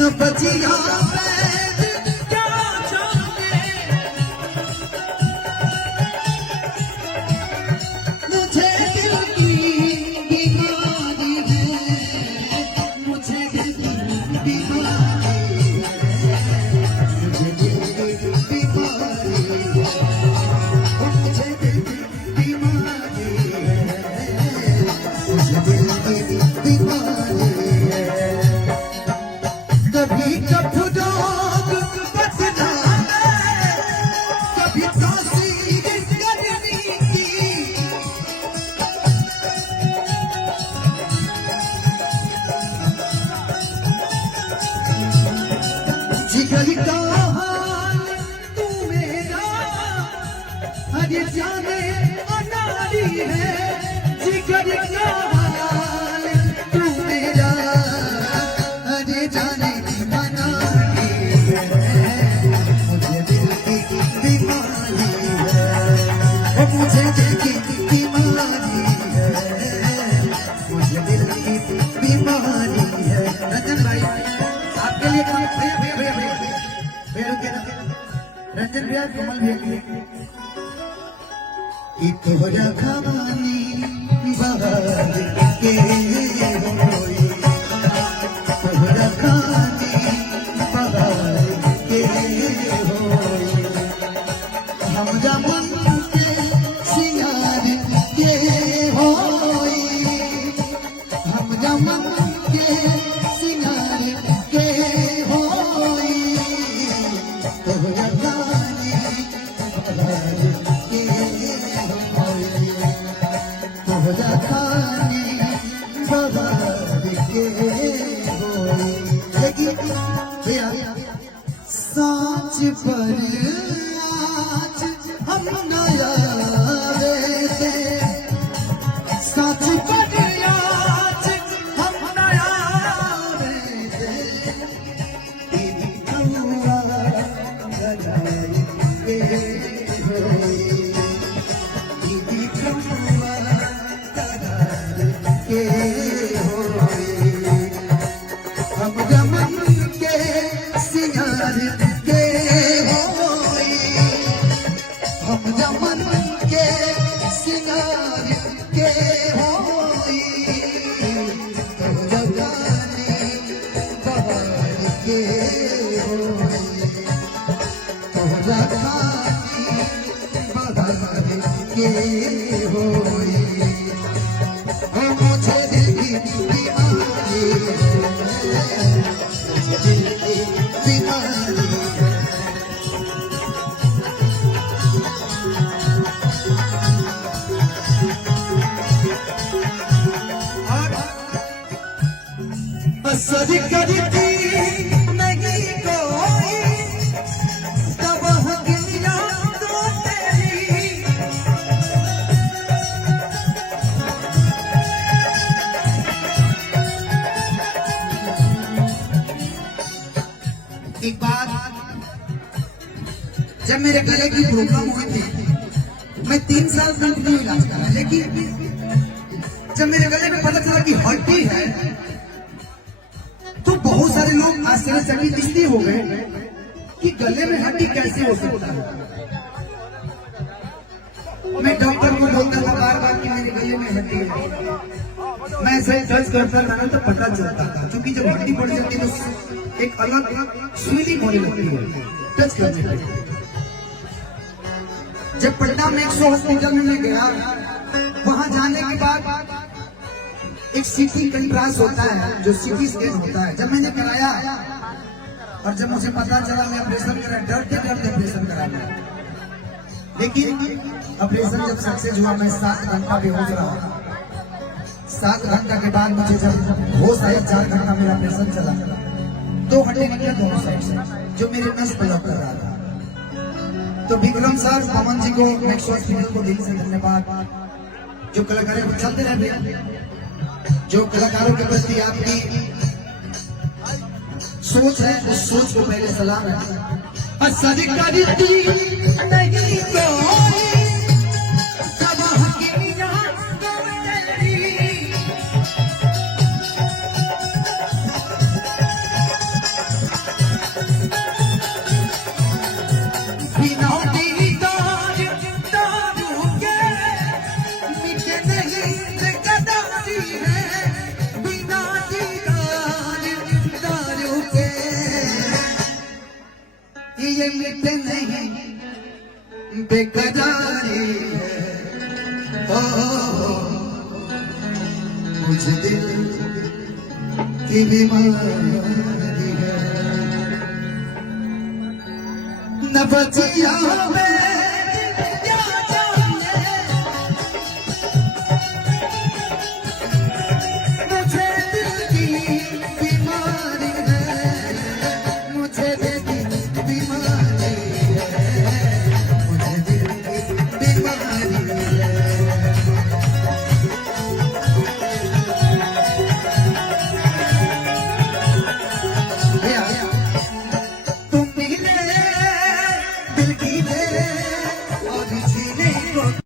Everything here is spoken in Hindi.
न बचिया जाने अनाड़ी है जिगर का हाल तू मेरा अरे जाने अनाड़ी है मुझे दिल की बीमारी है मुझे दिल की बीमारी है मुझे दिल की बीमारी है। रंजन भाई आपके लिए रंजन भैया कमल भैया तोरा खवानी बहार के होई तोरा खानी बहार के होई हमरा मन के सिंगार के होई हमरा मन के सिंगार के होई तोरा खानी बहार साच पर आज हम नया थे साच पर आज हम नया थे असर करती नहीं कोई तब गिरा तो तेरी एक बात जब मेरे गले की प्रॉब्लम हुई थी मैं 3 साल कंटिन्यू इलाज करा लेकिन जब मेरे गले में पता चला कि हड्डी है तो बहुत सारे लोग आश्चर्यचकित इसलिए हो गए कि गले में हड्डी कैसे हो सकता है। मैं डॉक्टर को बोलता था बार बार कि मेरे गले में हड्डी है। मैं ऐसे टच करता था ना तो पता चलता था क्योंकि जब हड्डी बढ़ जाती है तो एक अलग फीलिंग होने लगती है टच करने लगती है। जब पटना में 100 हॉस्पिटल में मैं गया वहां जाने के बाद एक सीटी कंट्रास्ट होता है जो सीटी स्कैन होता है। जब मैंने कराया और जब मुझे पता चला मैं ऑपरेशन करा डरते डरते ऑपरेशन कराया लेकिन ऑपरेशन जब सक्सेस हुआ मैं 7 घंटा बेहोश रहा। 7 घंटा के बाद मुझे जब होश आया 4 घंटा मेरा ऑपरेशन चला 2 घंटे निकले दोनों साइड से जो मेरे नस ब्लॉक कर रहा था। तो विक्रम सर पवन जी को मैक्स हॉस्पिटल को दिल से धन्यवाद। जो कलाकार चलते रहते जो कलाकारों के प्रति आपकी सोच है उस सोच को पहले सलाम है। बेकरारी है, मुझे दिल की बीमारी है। न बचिया